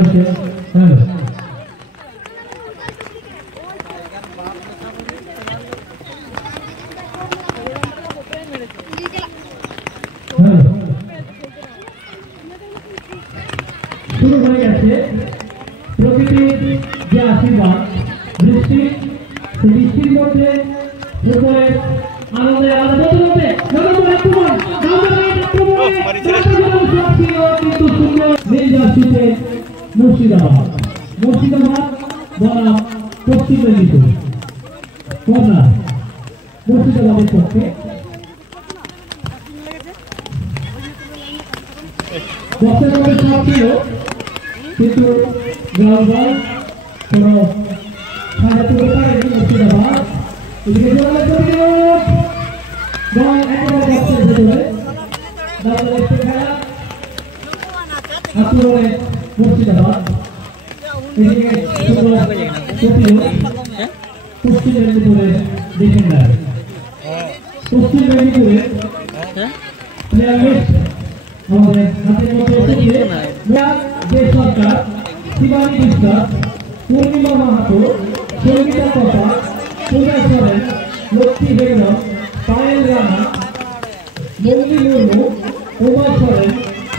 শুরু হয়ে গেছে প্রকৃতির যে আশীর্বাদ বৃষ্টির মধ্যে উপরে আনন্দের আলাদা মুর্শিদাবাদ বনাম পশ্চিম মেদিনীপুর মুর্শিদাবাদের পক্ষে বক্সের মধ্যে সব ছিল কিন্তু গ্রাউন্ড বল কোনো সাজা তুলে পারেনি মুর্শিদাবাদ এদিকে জোরালো প্রতিরোধ বল একেবারে বক্সের ভেতরে ডাবল লেগসে খেলা আক্রমণে মুর্শিদাবাদ এদিকে প্রতিরোধ পশ্চিম মেদিনীপুরের ডিফেন্ডার পশ্চিম মেদিনীপুরের প্লেয়ার লিস্ট আমাদের হাতের মধ্যে এসেছে যে সরকার শিবানী বিশ্বাস পূর্ণিমা মাহাতো সঙ্গীতা কথা পূজা সরেন লক্ষ্মী বেগম পায়েল রানা মৌলি মুর্মু উমা সরেন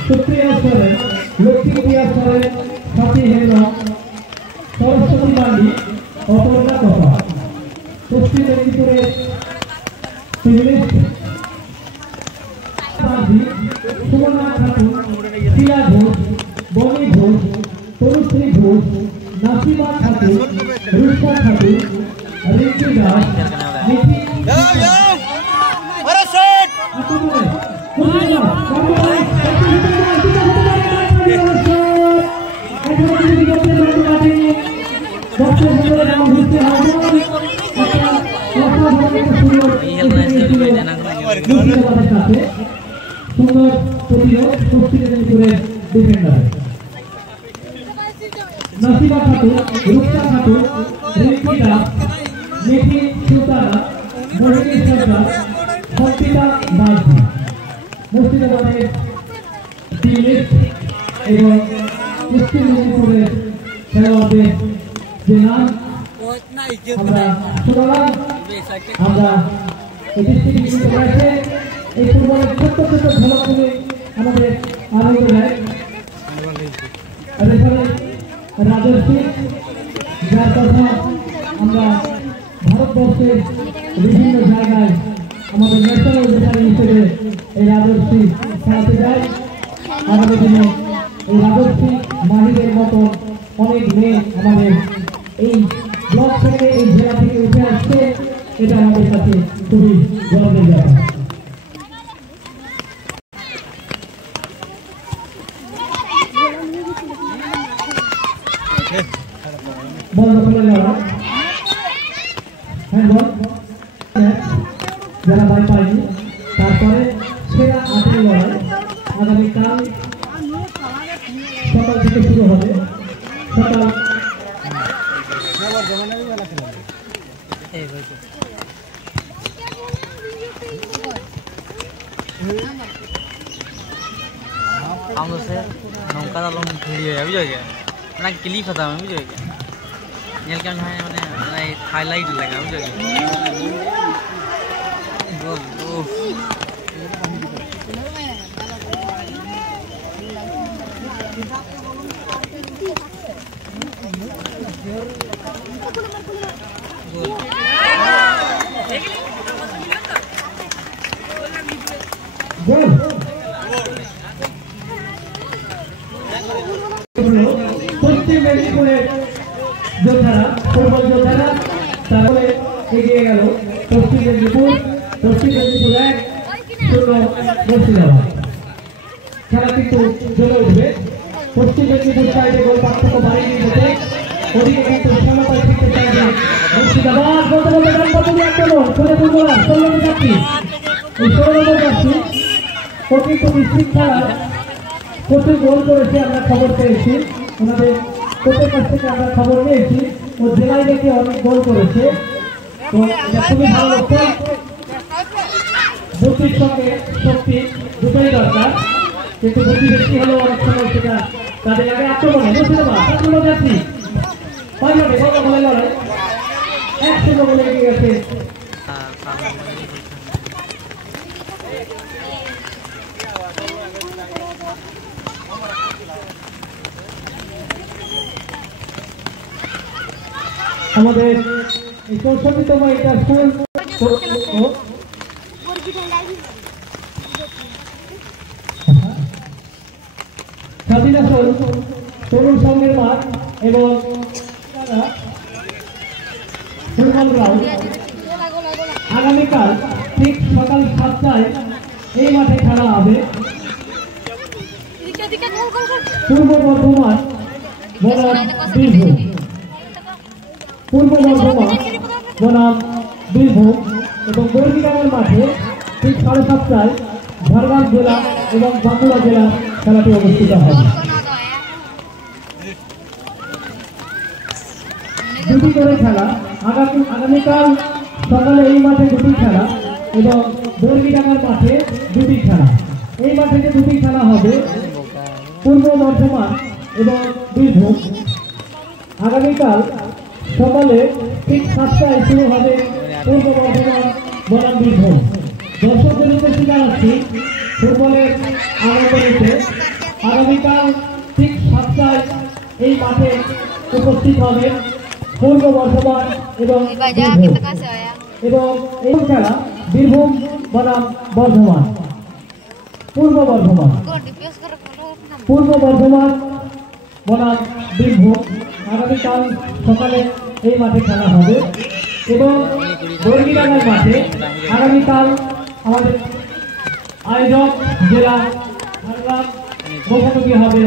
সুপ্রিয়া সরেন লক্ষ্মীপ্রিয়া সরেন সাথী হেমব্রম সরস্বতী মান্ডি অপর্ণা কথা পশ্চিম মেদিনীপুরের সুমনা খাতুন শিলা ঘোষ বনি ঘোষ তনুশ্রী ঘোষ নাসিমা খাতুন রুষা খাতুন রিঙ্কি দাস সুন্দর প্রতিরোধ পশ্চিম মেদিনীপুরের ডিফেন্ডার নাসিমা খাতুন রূপসা খাতুন রিঙ্কি দাস মেথি সুতারা মোহিনী সরকার সঙ্গীতা বাগচি মুর্শিদাবাদের টিম লিস্ট এবং পশ্চিম মেদিনীপুরের খেলোয়াড়দের যে নাম আমরা শুনলাম আমরা এই ফুটবলের ছোট্ট ছোট্ট ঝলকগুলি আমাদের আনন্দ দেয় রাজর্ষি যার কথা আমরা ভারতবর্ষের বিভিন্ন জায়গায় আমাদের ন্যাশনাল রেফারি হিসেবে এই রাজর্ষি খেলাতে যায় আগামী দিনে এই রাজর্ষি মাহিদের মতো অনেক মেয়ে আমাদের এই ব্লক থেকে এই জেলা থেকে উঠে আসছে এটা আমাদের কাছে খুবই গর্বের ব্যাপার বল দখলে নেওয়া হ্যান্ডবল যারা বাই পায়নি তারপরে সেরা 8 লড়াই আগামীকাল সকাল থেকে শুরু হবে সকাল हम लोग से नौका दालों वीडियो है बुझे ना क्लिप था मैं बुझे नेल कैम है मैंने हाईलाइट लगा बुझे পশ্চিম মেদিনীপুরের যোদ্ধারা ফুটবল যোদ্ধারা তারপরে এগিয়ে গেল পশ্চিম মেদিনীপুর 1-0 মুর্শিদাবাদ খেলা কিন্তু জ্বলে উঠবে পশ্চিম মেদিনীপুর সাইডে গোল পার্থক্য বাড়িয়ে দিয়েছে ওদিকে কিন্তু সমতায় ফিরতে চাইবে মুর্শিদাবাদ বলতে বলতে রামবাবুর আক্রমণ করে ফুটবলার 16 যাত্রী এই 16 যাত্রী ও কিন্তু বিশৃঙ্খলা প্রচুর গোল করেছে আমরা খবর পেয়েছি ওনাদের কোচের কাছ থেকে আমরা খবর পেয়েছি ও জেলায় দেখে অনেক গোল করেছে তো এটা খুবই ভালো লক্ষণ বুদ্ধির সঙ্গে শক্তি দুটোই দরকার কিন্তু বুদ্ধি বেশি হলেও অনেক সময় সেটা তাদের আগে আক্রমণে মুর্শিদাবাদ আক্রমণ যাচ্ছি পাইলটে কত বলে লড়াই 1-0 বলে এগিয়ে গেছে আমাদের এই 64তম এটা স্কুল স্বাধীনতা তরুণ সংঘের মাঠ এবং ফুটবল গ্রাউন্ড আগামীকাল ঠিক সকাল 7টায় এই মাঠে খেলা হবে পূর্ব বর্ধমান বনাম বীরভূম পূর্ব বর্ধমান বনাম বীরভূম এবং বর্গিগ্রামের মাঠে ঠিক 7:30টায় ঝাড়গ্রাম জেলা এবং বাঁকুড়া জেলা খেলাটি অনুষ্ঠিত হবে দুটি করে খেলা আগামীকাল সকালে এই মাঠে দুটি খেলা এবং বর্গিগ্রামের মাঠে দুটি খেলা এই মাঠে যে দুটি খেলা হবে পূর্ব বর্ধমান এবং বীরভূম আগামীকাল সকালে ঠিক 7টায় শুরু হবে পূর্ব বর্ধমান বনাম বীরভূম দর্শকদের উদ্দেশ্যে জানাচ্ছি ফুটবলের আনন্দ নিতে আগামীকাল ঠিক 7টায় এই মাঠে উপস্থিত হবে পূর্ব বর্ধমান এবং এই খেলা বীরভূম বনাম বর্ধমান পূর্ব বর্ধমান বনাম বীরভূম আগামীকাল সকালে এই মাঠে খেলা হবে এবং বর্গিগ্রামের মাঠে আগামীকাল আমাদের আয়োজক জেলা ঝাড়গ্রাম মুখোমুখি হবে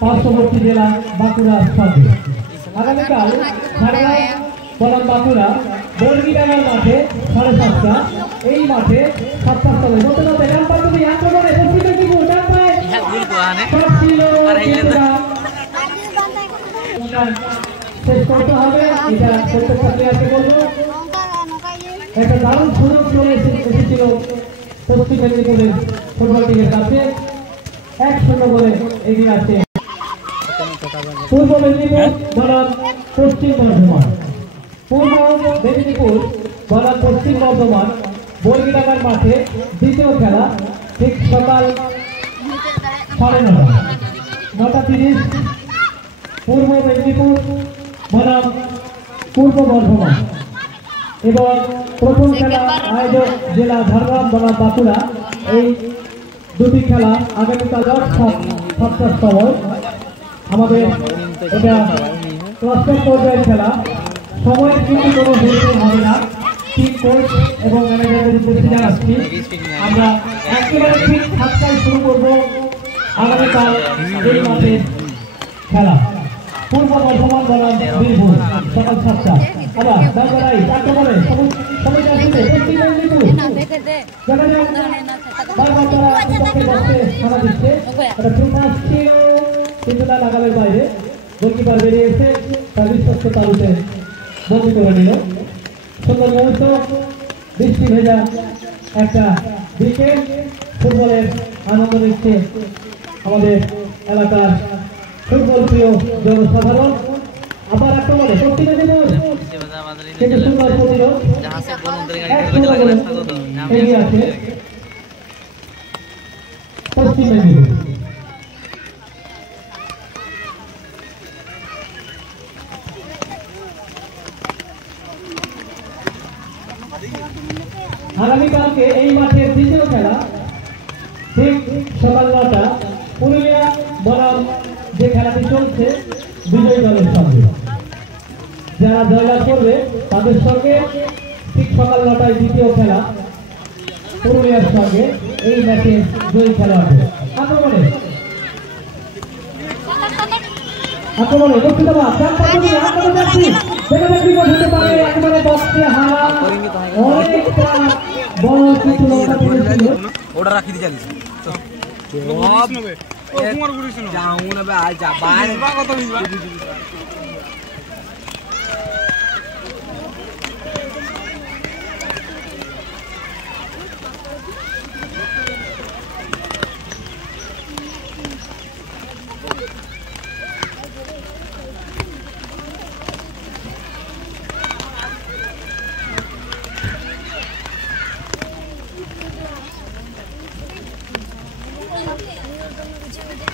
পার্শ্ববর্তী জেলা বাঁকুড়ার সাথে আগামীকাল ঝাড়গ্রাম বনাম বাঁকুড়া বর্গিগ্রামের মাঠে 7:30টা এই মাঠে 7টার সময় নতুনতে রামপাল তুমি আক্রমণে প্রস্তুত কি ডান পায়ে শেষ করতে হবে এটা প্রত্যেকটা প্লেয়ারকে বলবো একটা দারুণ সুযোগ চলে এসেছিল পশ্চিম মেদিনীপুরের ফুটবল টিমের কাছে 1-0 বলে এগিয়ে আছে পূর্ব মেদিনীপুর বনাম পশ্চিম বর্ধমান পূর্ব মেদিনীপুর বনাম পশ্চিম বর্ধমান বর্গিগ্রামের মাঠে দ্বিতীয় খেলা ঠিক সকাল 9:30 পূর্ব মেদিনীপুর বনাম পূর্ব বর্ধমান এবং প্রথম খেলা আয়োজক জেলা ঝাড়গ্রাম বনাম বাঁকুড়া এই দুটি খেলা আগামীকাল 7টার সময় আমাদের এটা ক্লাস্টার পর্যায়ের খেলা সময়ের কিন্তু কোনো ভুল হবে না টিম কোচ এবং ম্যানেজারদের উদ্দেশ্যে জানাচ্ছি আমরা একেবারে ঠিক 7টায় শুরু করব আগামীকাল এই মাঠে খেলা পূর্ব বর্ধমান বনাম বীরভূম সকাল 7টা আবার দাঁড়াই চারটা বলে সবাই আসবে কিন্তু না লাগালের বাইরে গোলকিপার বেরিয়ে এসে তার বিশ্বস্ত তালুতে বন্দি করে নিল সুন্দর মুহূর্ত বৃষ্টি ভেজা একটা উইকেট ফুটবলের আনন্দ নিচ্ছে আমাদের এলাকার ফুটবল প্রিয় জনসাধারণ আবার আক্রমণে পশ্চিম মেদিনীপুর কিন্তু সুন্দর প্রতিরোধ এগিয়ে আছে পশ্চিম মেদিনীপুর আগামীকালকে এই মাঠের দ্বিতীয় খেলা ঠিক সকাল 9টা পুরুলিয়া বনাম যে খেলাটি চলছে বিজয়ী দলের সঙ্গে যারা জয়লাভ করবে তাদের সঙ্গে ঠিক সকাল 9টায় দ্বিতীয় খেলা পুরুলিয়ার সঙ্গে এই ম্যাচে জয়ী খেলা হবে আক্রমণে মুর্শিদাবাদ হতে পারে একেবারে বক্সে হারা অনেকটা বড় কিছু লঙ্কা পড়েছিল ওটা রাখি দিয়ে জানিস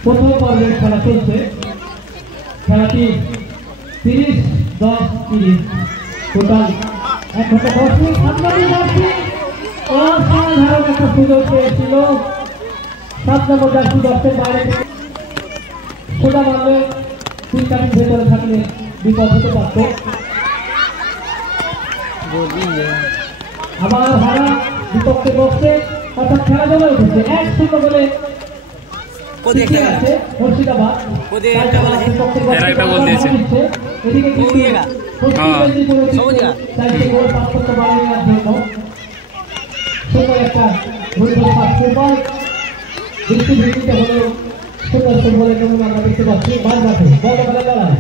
প্রথম পর্বের খেলা চলছে। খেলাটি 30-10-30 টোটাল 1 ঘন্টা 10 মিনিট। অসাধারণ একটা সুযোগ পেয়েছিল 7 নম্বর জার্সি বক্সের বাইরে সোজা মারলে 3 কাঠি ভেতরে থাকলে বিপদ হতে পারত। আবার হারা বিপক্ষে বক্সে অর্থাৎ খেলা জমে উঠেছে 1-0 বলে মুর্শিদাবাদ। এদিকে পার্থক্য বাড়িয়ে নেওয়ার জন্য সুন্দর একটা ফুটবল দৃষ্টিভঙ্গিতে হলেও সুন্দর ফুটবলের নমুনা আমরা দেখতে পাচ্ছি। মাঝ মাঠে বল লড়াই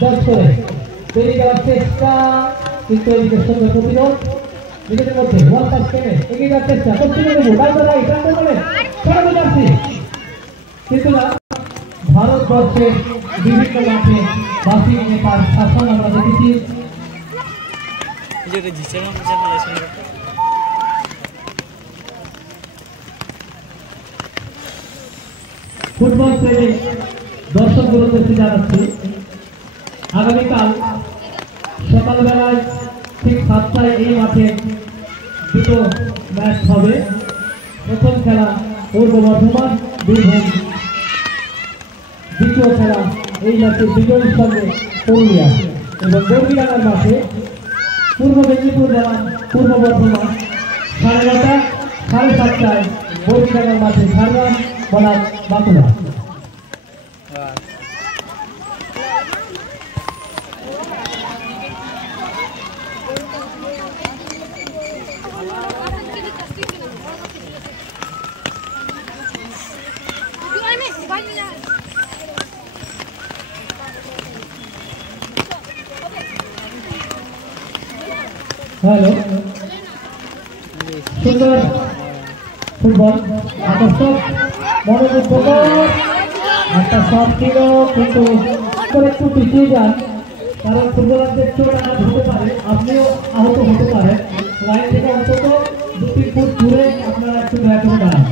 10 করে বেরিয়ে যাওয়ার চেষ্টা, কিন্তু এদিকে সুন্দর প্রতিরোধ নিজেদের মধ্যে ওয়ার্ল্ড কাপ খেলে এগিয়ে যাওয়ার চেষ্টা করছে। কিন্তু না, ভারতবর্ষের বিভিন্ন মাঠে বাসি নেতার শাসন আমরা দেখেছি। ফুটবল প্রেমী দর্শকগুলোকে জানাচ্ছি, আগামীকাল সকালবেলায় ঠিক 7টায় এই মাঠে দুটো ম্যাচ হবে। প্রথম খেলা পূর্ব বর্ধমান বীরভূম, দ্বিতীয় খেলা এই ম্যাচের বিজয়ীর সঙ্গে পুরুলিয়া। এবং বর্গিরানার মাঠে পূর্ব মেদিনীপুর বনাম পূর্ব বর্ধমান 9:30 7:30টায় বর্গিরানার মাঠে ঝাড়গ্রাম বনাম বাঁকুড়া। হ্যালো, সুন্দর ফুটবল আকর্ষক মনোমুগ্ধকর একটা শট ছিল, কিন্তু একটু পিছিয়ে যান, কারণ ফুটবলারদের চোট আঘাত হতে পারে, আপনিও আহত হতে পারেন। লাইন থেকে অন্তত 2-3 ফুট দূরে আপনারা একটু দয়া করে দাঁড়ান।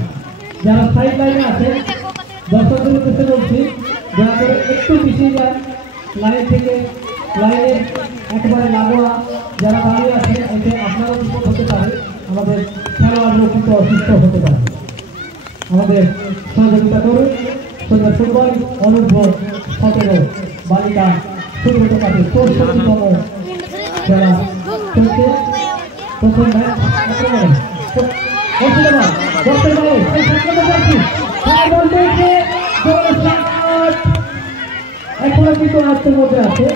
যারা সাইড লাইনে আছেন দর্শকদের উদ্দেশ্যে বলছি, দয়া করে একটু পিছিয়ে যান লাইন থেকে। লাইনের একেবারে লাগোয়া যারা দাঁড়িয়ে আছেন, এতে আপনারও বিপদ হতে পারে, আমাদের খেলোয়াড়ও কিন্তু অসুস্থ হতে পারে। আমাদের সহযোগিতা করুন। সুন্দর ফুটবল অনূর্ধ্ব-17 বালিকা সুব্রত কাপে 64তম খেলা চলছে। প্রথম ম্যাচ এখনো কিন্তু আয়ত্তের মধ্যে আছে।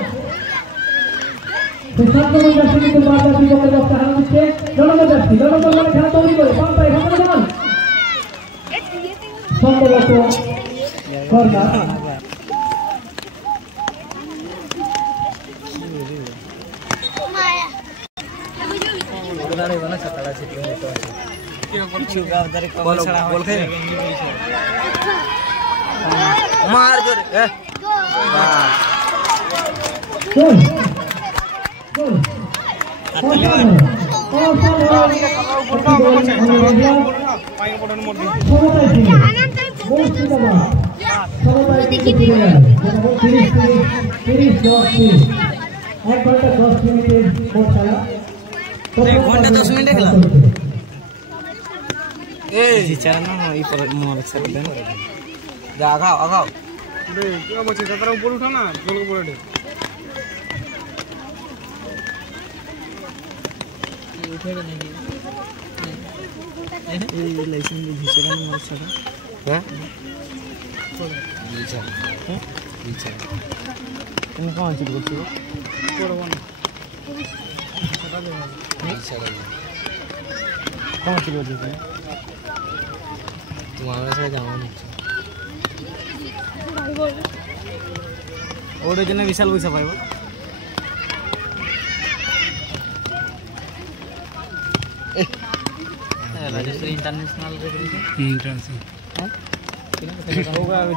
কিন্তু বারবার বিপক্ষের বক্তা হারা দিচ্ছে। জনগণ যাচ্ছি জনগণ মানে খেলা তৈরি করে পাল্টায় হাতে বল সম্ভবত কর্নার। ওর জন্য বিশাল পয়সা পাইব। রাজেশ্বরী ইন্টারন্যাশনাল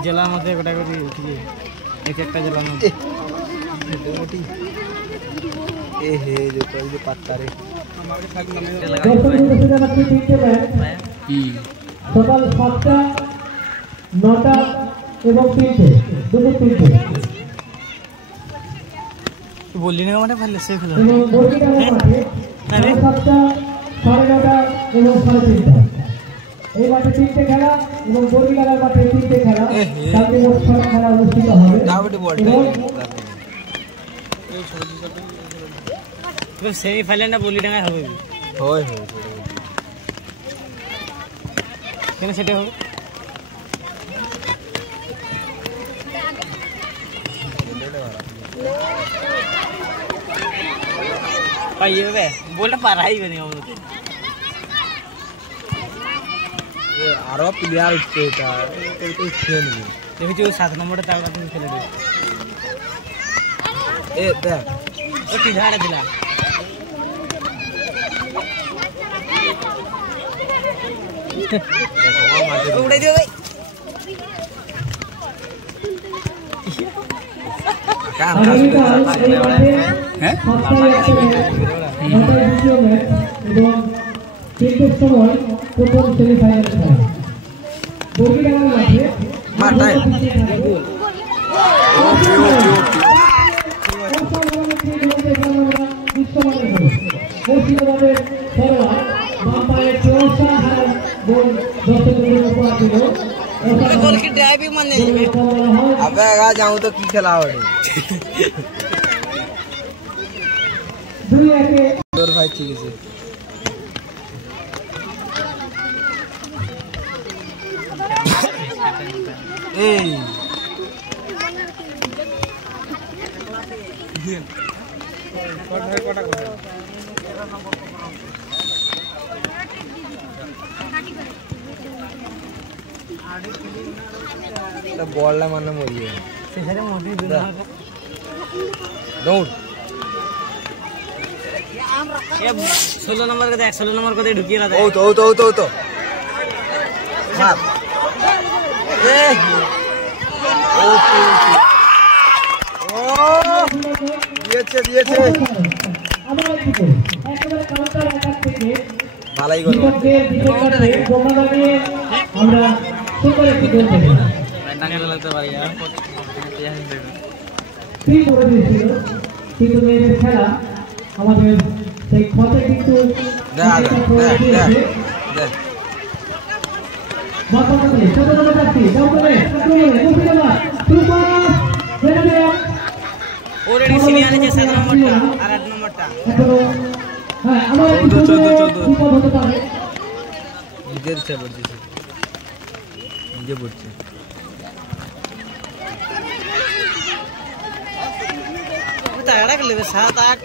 জেলার মধ্যে গোটা করে এক একটা জেলার মধ্যে সকাল 7টা 9টা এবং তিনটে দুপুর তিনটে বললি না মানে ফেললে সে ফেলে এবং বর্গিটাঙ্গা মাঠে 7:30, 9:30 এবং 3:30 এই মাঠে তিনটে খেলা এবং বর্গিটাঙ্গা মাঠে তিনটে খেলা কালকে মোট 6 খেলা অনুষ্ঠিত হবে এবং সেমিফাইনালটা বর্গিটাঙ্গায় হবে হয় কেন সেটা হবে পাইয়ে বে বলটা পারাই গনি আমরা আরো প্লেয়ার উঠছে এটা তো খেল দেখি যে 7 নম্বরটা তার কাছে খেলে দিই এ দেখ ও কি ঝাড়ে দিলা উড়ে দিও ভাই হ্যাঁ এবং তিনটের সময় প্রথম সেমিফাইনাল খেলা বর্গিটাঙ্গা মাঠে মুর্শিদাবাদের খেলোয়াড় বাম পায়ের अबे आगा जाऊं तो की खेला हो दूर भाई ठीक है ए बॉल ला मारना मरिए সেখানে মোটি দুনা दौड़ ये 16 नंबर को देख 16 नंबर को दे ढुकिए रहा तो हां ए ओके ओ दिएছে আমরা কি একেবারে কাউন্টার অ্যাটাক থেকে ভালোই গোল আমরা সুন্দর একটি গোল পেলাম টাঙ্গাইল লাগতে পারি আর তিন করে দিয়েছিল কিন্তু মেয়েদের খেলা আমাদের সেই ক্ষতে কিন্তু অলরেডি সিনিয়র আছে 7 নম্বরটা আর 8 নম্বরটা হ্যাঁ আমার 14 হতে পারে নিজের ইচ্ছা করছে নিজে পড়ছে तगड़ा कर लेते 7 8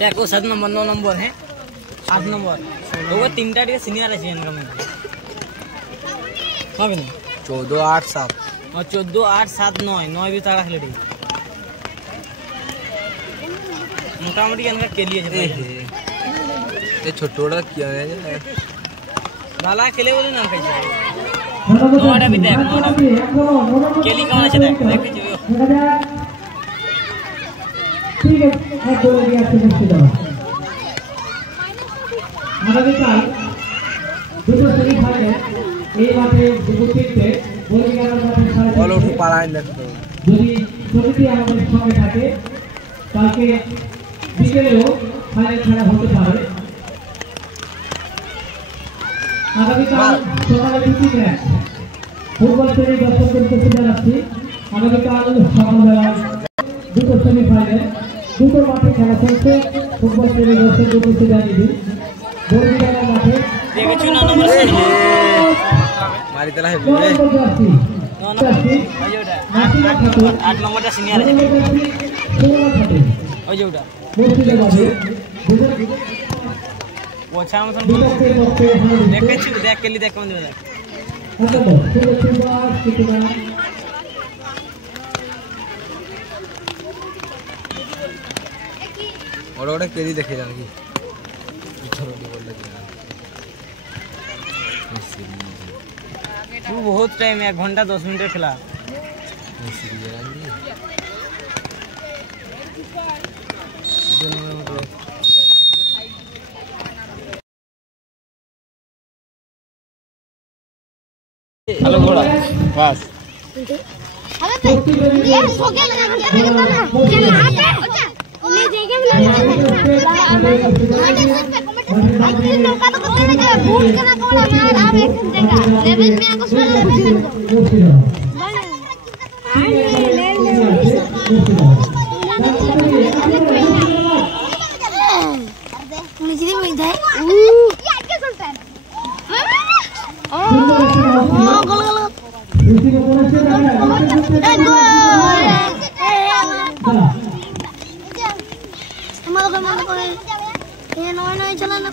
देखो 7 नंबर 9 नंबर है 8 नंबर तो वो तीनटा टे सीनियर है इनका में हां भी 14 8 7 और 14 8 7 9 9 भी तगड़ा खेले मोटामोटी इनका के लिए है ये छोटोड़ा किया है नाला खेले बोले ना कैसे नोड़ा भी देख नोड़ा केली कौन আছে দেখ দেখি जो ঠিক আছে এক গোল দিয়ে আসছে মুর্শিদাবাদ আগামীকাল দুটো সেমিফাইনাল এই মাঠে দুপুর 3টে বর্গিটাঙ্গা মাঠে বল উঠে পাড়ায় লাগতো যদি প্রতিটি আমাদের সঙ্গে থাকে কালকে বিকেলেও ফাইনাল খেলা হতে পারে আগামীকাল সকালে দুটি ম্যাচ ফুটবল প্রেমী দর্শকদের কাছে জানাচ্ছি আগামীকাল সকালবেলা দুটো সেমিফাইনাল দুটো মাঠে খেলা চলছে ফুটবল প্রেমী দর্শকদের কাছে জানিয়ে দিই বর্গিটাঙ্গা মাঠে देखो ना नंबर से मारी तला है 9 নম্বর জার্সি 8 नंबरটা সিনিয়র আছে ওই যে ওটা মুর্শিদাবাদে ওছা মতন দেখেছি দেখ কেলি দেখ কোন দেখ और ओड़ा केली देखे जान की इधर ओडी बोल लगे तू बहुत टाइम 1 घंटा 10 मिनट खेला हेलो घोड़ा बस ये सो गया ना चल ले जाएगा नौका तो करने का भूल के ना कोड़ा मार आप एक देगा लेकिन मैं को सुन मुझे नहीं मिलता है ये क्या सुनता है गोल ये नॉय चला ना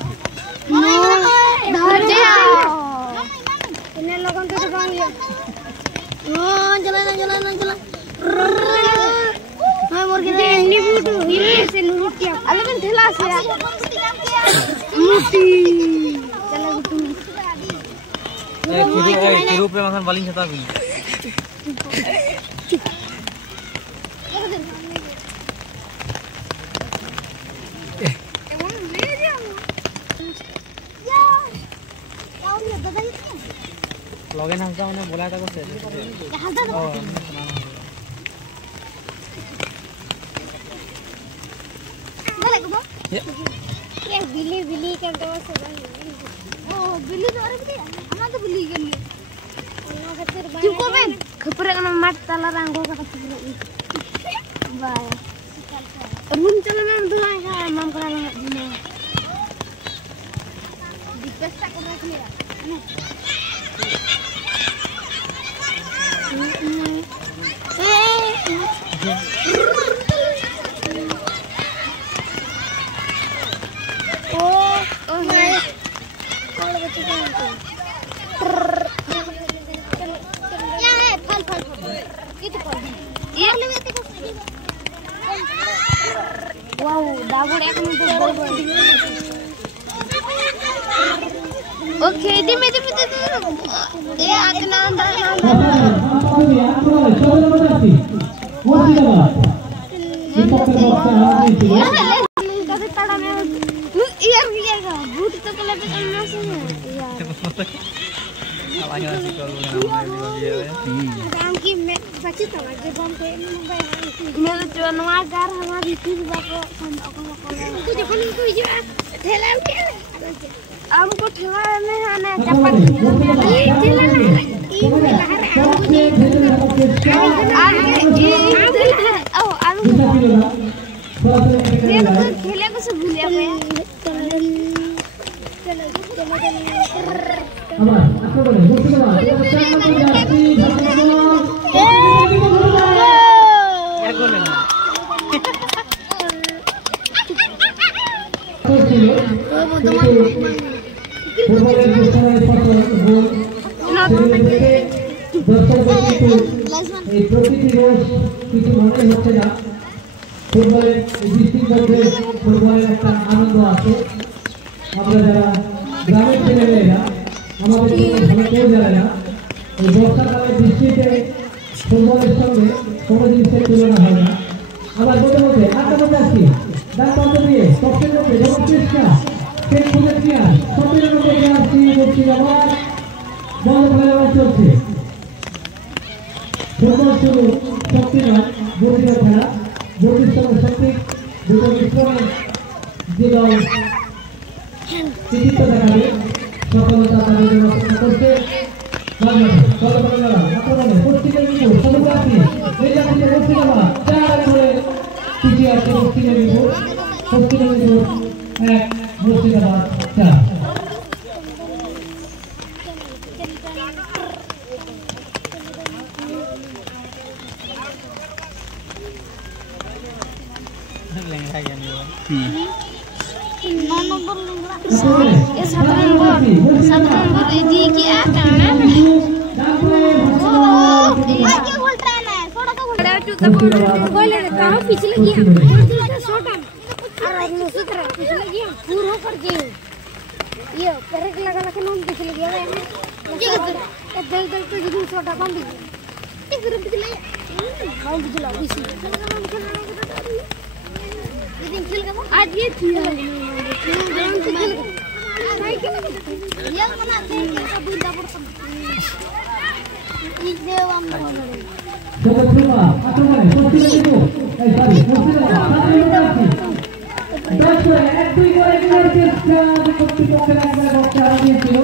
इन्हें लोगों को तो काम लिया चला मैं मुर्गी ने इन्हीं फूट हीरे से लूट किया अलग ठेला से मुट्ठी चला तू किरो पे मखन बालिंग छता भी लॉगिन हमसे मैंने बोला था कुछ ये बिल्ली करते हो सब ओ बिल्ली तो अरे बिल्ली हम तो बिल्ली के लिए चुको बे खपर का मत तला रंगो का बाय रूम चला मैं दुआई का मम करा दिन दिक्कत कर रख मेरा वाओ दागुड़ एक मिनट ओके धीमे ये आतना हमको ठेवाने आने चप्पल खेले को सब भूलिया প্রতিটি রোজ কিছু মনে হচ্ছে না ফুটবলের ডিস্ট্রিক্ট মধ্যে ফুটবলের একটা আনন্দ আছে আমরা যারা গ্রামের ছেলেমেয়েরা আমাদের ভালো কেউ জানে না এই বর্ষাকালের বৃষ্টিতে ফুটবলের সঙ্গে কোনো জিনিসের তুলনা হয় না আবার বলতে বলতে আটটা মধ্যে আসছি ডান প্রান্ত দিয়ে সবচেয়ে মধ্যে যখন চেষ্টা সেই ফুলের চেয়ার সবচেয়ে মধ্যে আসছি বলছি আবার বল খেলা চলছে ফুটবল শুরু শক্তি নয় বুদ্ধির খেলা বুদ্ধির সঙ্গে শক্তি দুটো মিশ্রণে যে দল কৃতিত্ব দেখাবে সফলতা তাদের জন্য অপেক্ষা করছে আক্রমণে পশ্চিমের বিপুল সমুদ্রাত্রী এই জাতিতে পশ্চিমা চার করে তৃতীয় পশ্চিমের বিপুল এক মুর্শিদাবাদ 4 पिछले गया पूरा करके ये करेक्ट लगा लगा नॉन पिछले गया दल दल तो जिन छोटा कौन दिया ये फिर पिछले नॉन पिछला इसी ये दिन खेल का आज ये थी ये बना दे का बुंदा पड़ता Ide wam no. Coba terima, atau mana? Posisi itu. Sorry, posisi apa? Dasar, itu yang kita jangan seperti poker yang kita baca di sini.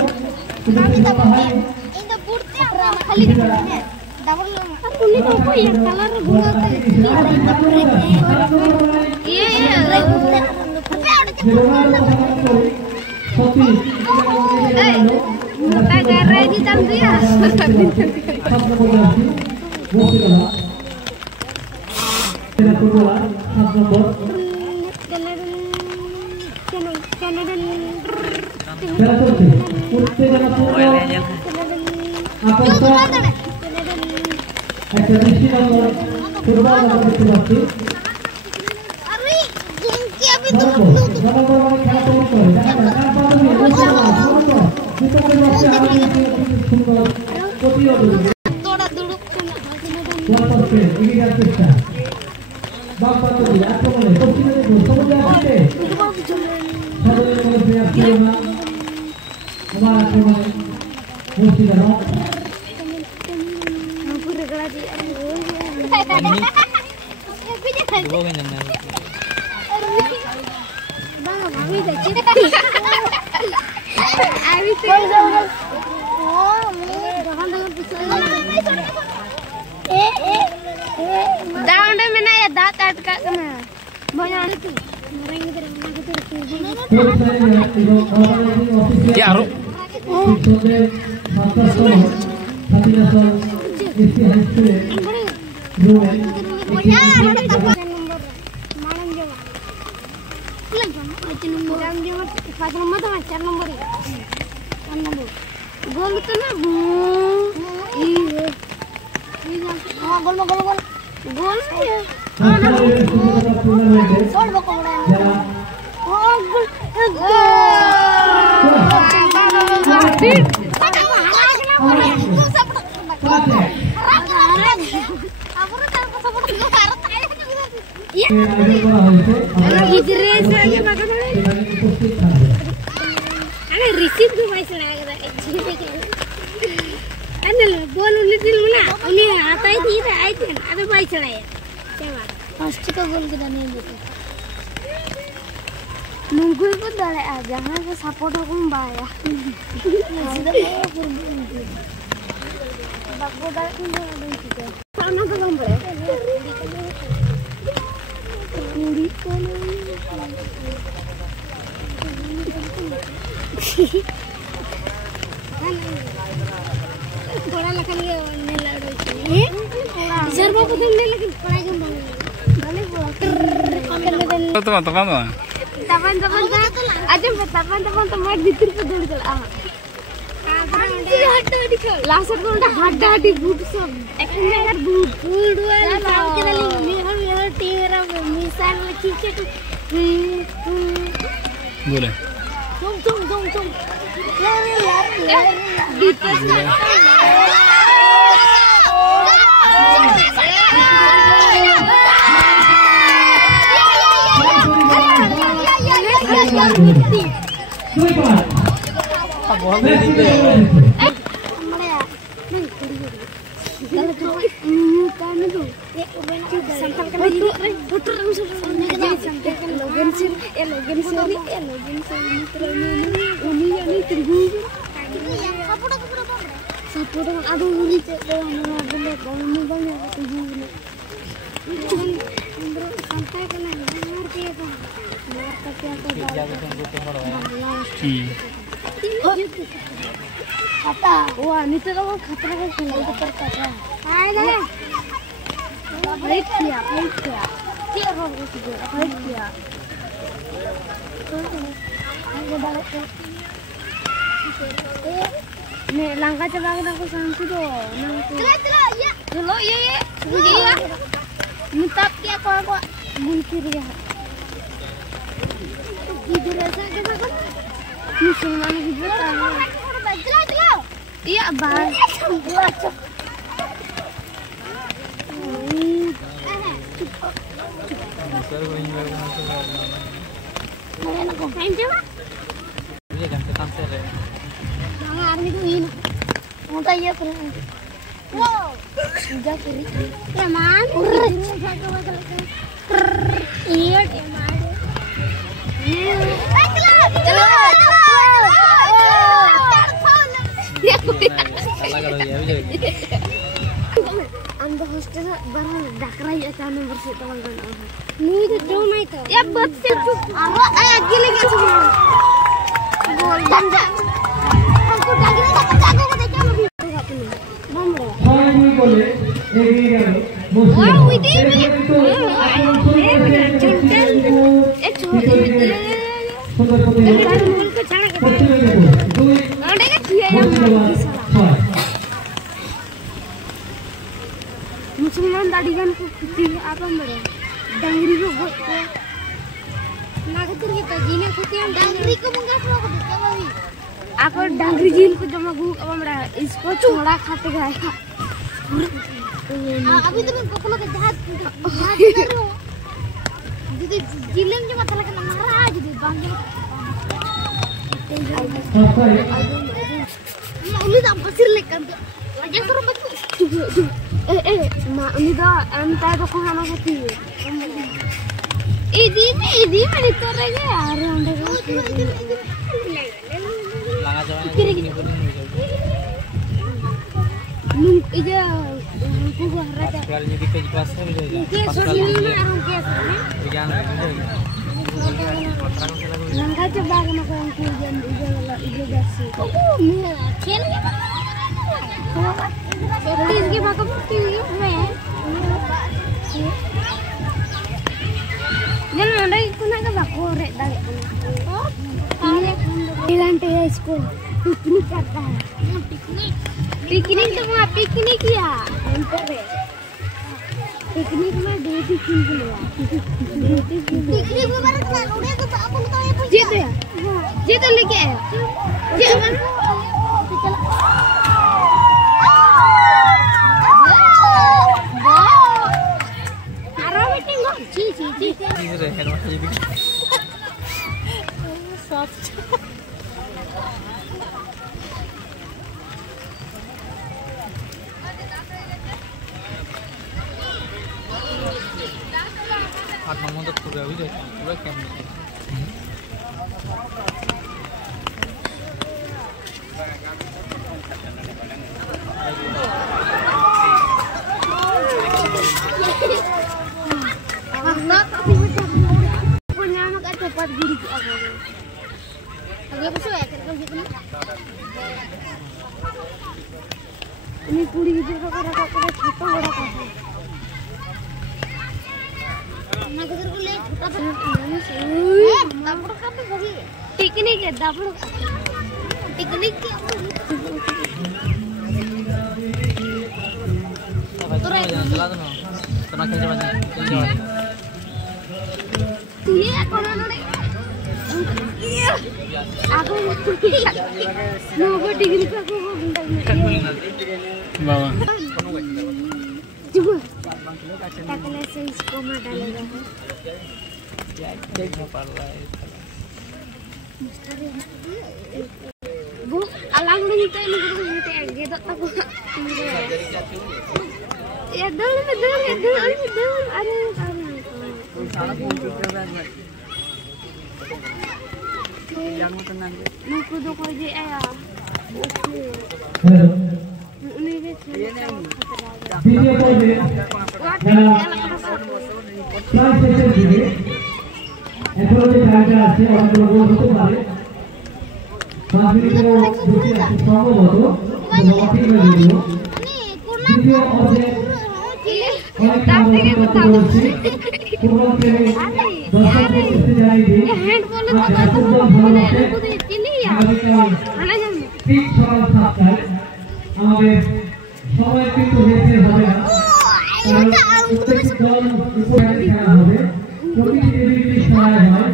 Kita tidak paham. Ini burtnya apa kali ini? Double. Aku ni apa ya? Color guna iya. Muka garai di tangan ya. Langkah coba aku sangsi dong. Dulu iya. Minta dia aku bunkir ya. Tidur aja kita kan. Musuhan gitu kan. Iya, bang. जा करी प्रमाण ये अंदर hostel बाहर डकरा ही अचानक number से तमाम करना नहीं तो जो नहीं था ये बस से अरे आगे लेके चल बोल गंजा हमको डागिने तक जागो को देखा अभी बम रे हां ये बोले एगी गया और हुई थी एक छोटे सुंदर सुंदर बोल को छाड़ के अंडे का किया मुसलमान दाढ़ीगन को कुत्ती आप मरे डंगरी को बहुत नागतर के जीने कुत्ती डंगरी को मंगा को भाई आप डंगरी जीन को जमा गु अब हमरा इसको छोड़ा खाते गए अभी तो मैं कोकलो के जहाज करो दीदी जिलेम जो मतलब के मारा दीदी बांगे उन्हें तो बसिर लेकर लगे करो बच्चों ini dah entah tu kau nama hati. Ini mana tu lagi ada anda tu. Langa jalan ini pun ini aku berharap. Kalau ni kita jelas tu boleh. Kes ni orang kes ni. Jangan boleh. Langkah coba kena kau yang itu basi. Oh, ni kel ni. इसके बाका putty में जल मंडा कुना का बाको रे दाल इलांटे school picnic करता है picnic तो वहाँ पिकनिक किया पिकनिक में डेटी किन लिया पिकनिक में बार का उड़े तो बाबू तो ये जीत लेके आया ini rehat macam ni. Ada nama tu pura juga, pura kami. punya anak ada cepat guru aku. Lagi apa sih ya kalau gitu nih? Ini puri gitu kalau छोटा बड़ा का है। ना किधर को ले छोटा बड़ा दापड़ का पे होगी। पिकनिक है दापड़ पिकनिक की Iya, kono nih. Iya. Aku mau degree aku mau bintang. Bawa. Coba. Takle से इसको में डालेगा। Bu, alang nih kita ini kita gitu aku. Ya dulu ada. Yang tenang. Muku do ko je aya. Oke. Ini video call में translation दिए approach time আছে অনেক লোক হতে পারে 5 মিনিটের বেশি আছে সম্ভবত নটি ভিডিও ভিডিও আছে অনেক কাজ করতে হচ্ছে পুরো প্রেমে দর্শকদের কাছে জানিয়ে দিই হ্যান্ড বলে তো মানে বুঝে চিনি আনা জানি ঠিক সকাল 7টায় আমাদের সময় কিন্তু বেশি হবে না প্রত্যেক দল উপরে খেলা হবে প্রতি টিভিতে সময় হয়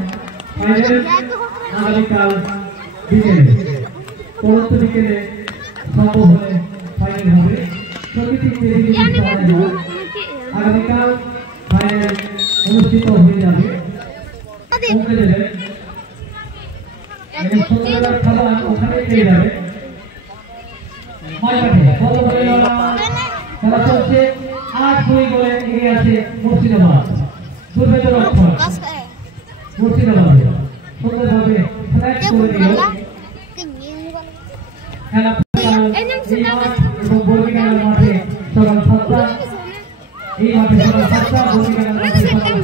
ফাইনাল আগামীকাল বিকেলে পরবর্তী বিকেলে সম্ভব হলে ফাইনাল হবে প্রতি টিভিতে সময় হয় আগামীকাল ফাইনাল অনুষ্ঠিত হয়ে যাবে ওখানে সন্ধ্যাবেলার খাবার ওখানে পেয়ে যাবে মজা করে খেলা চলছে 8-2 গোলে এগিয়ে আছে মুর্শিদাবাদ দুর্ভেদ্য রক্ষক মুর্শিদাবাদ সুন্দরভাবে ফ্ল্যাট করে দিল খেলা এবং বর্গিকার মাঠে সকাল 7টা এই মাঠে সকাল 7টা বর্গিকার মাঠে সকাল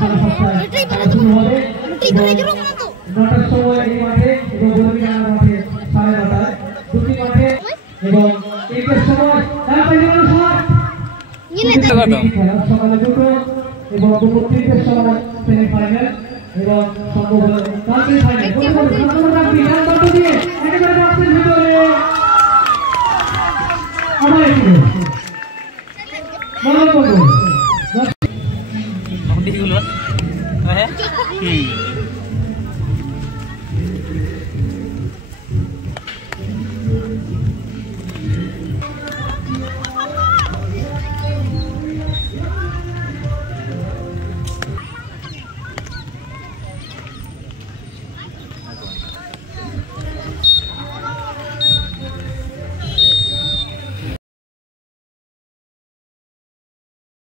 7:30 শুরু হবে 9টার সময় এই মাঠে এবং বর্গিকার মাঠে 9:30 দুটি মাঠে এবং এর সময় খেলা সকালে 2টো এবং দুপুর 3টের সময় সেমিফাইনাল এবং সম্ভব হলে কালকে ফাইনাল দিয়ে একেবারে মাঠের ভিতরে আমার একটু মনে করবো Không đi luôn. Đấy.